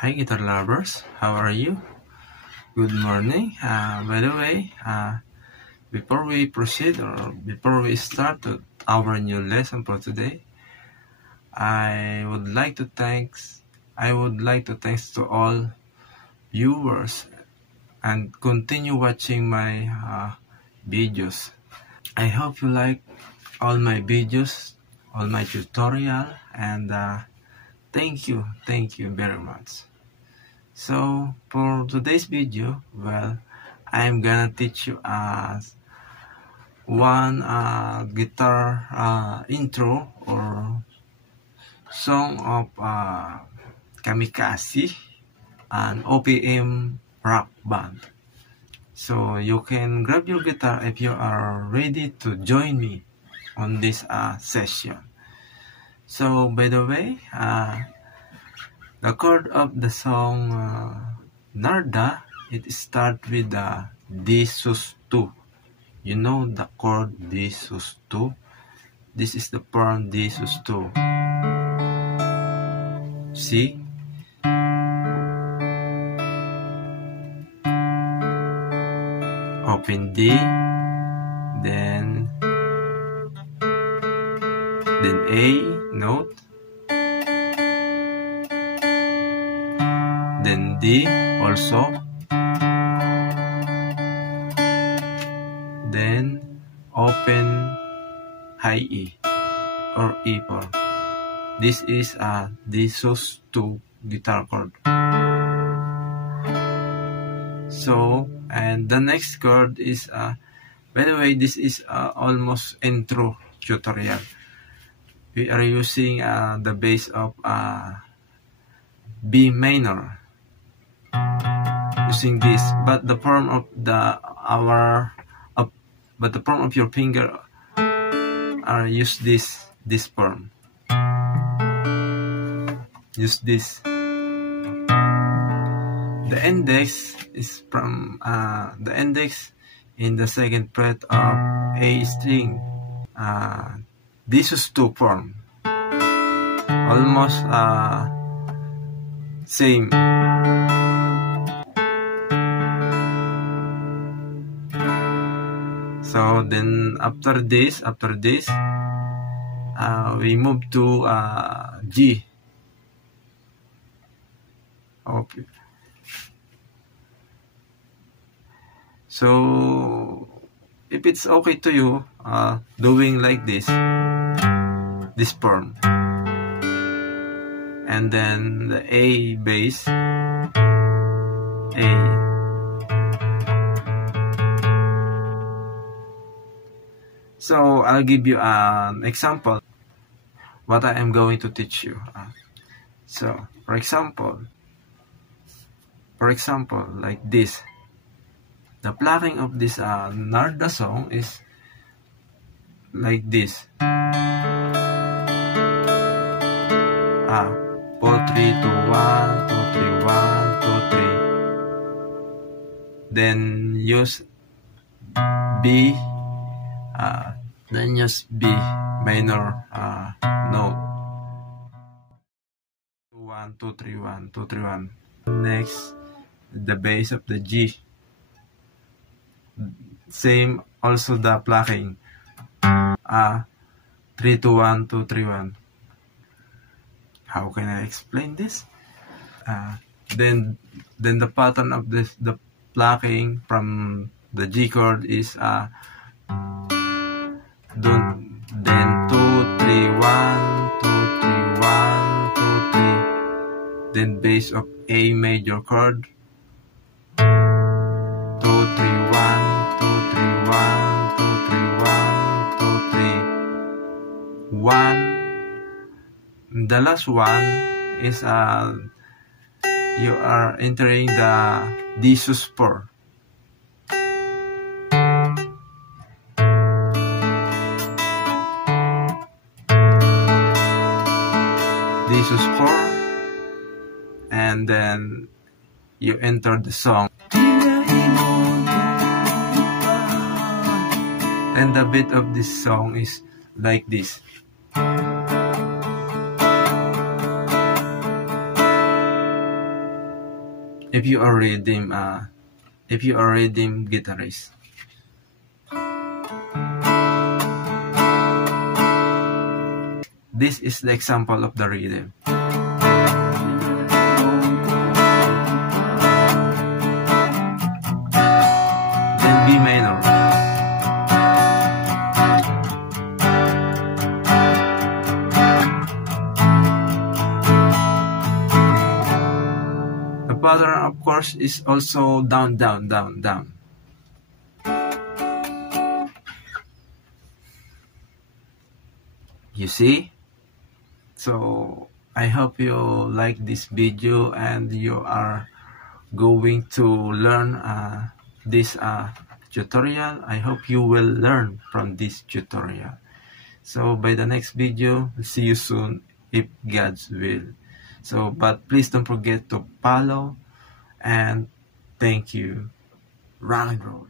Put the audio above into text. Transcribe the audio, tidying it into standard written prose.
Hi guitar lovers, how are you? Good morning. By the way, before we proceed or before we start our new lesson for today, I would like to thanks to all viewers and continue watching my videos. I hope you like all my videos, all my tutorial, and thank you very much. So for today's video, well, I'm gonna teach you one guitar intro or song of Kamikaze, an OPM rock band. So you can grab your guitar if you are ready to join me on this session. So by the way, the chord of the song Narda, it starts with D sus2. You know the chord D sus2? This is the pattern D sus2. See? Open D, then A note, then D also, then open high E or E4. This is a D sus2 guitar chord. So, and the next chord is by the way, this is almost intro tutorial. We are using the bass of B minor, using this, but the palm of your finger use this palm. Use this. The index is from the index in the second fret of A string. This is two form, almost same. So then after this, we move to G. Okay. So if it's okay to you, doing like this form, and then the A bass, A. So I'll give you an example what I am going to teach you. So for example, like this. The plucking of this Narda song is like this. 4, 3, 2, 1, 2, 3, 1, 2, 3. Then use B. Then use B minor note. 1, 2, 3, 1, 2, 3, 1. Next, the bass of the G. Same also the plucking. 3, 2, 1, 2, 3, 1. How can I explain this? Then the pattern of the plucking from the G chord is then 2, 3, 1, 2, 3, 1, 2, 3. Then bass of A major chord. 2, 3, 1, 2, 3, 1, 2, 3, 1, 2, 3. 1. The last one is you are entering the D sus4. D sus4, and then you enter the song. And the beat of this song is like this. if you are rhythm guitarist. This is the example of the rhythm. Then B minor. The pattern, of course, is also down, down, down, down. You see? So I hope you like this video and you are going to learn this tutorial. I hope you will learn from this tutorial. So by the next video, see you soon if God's will. So but please don't forget to follow and thank you. Rock and roll.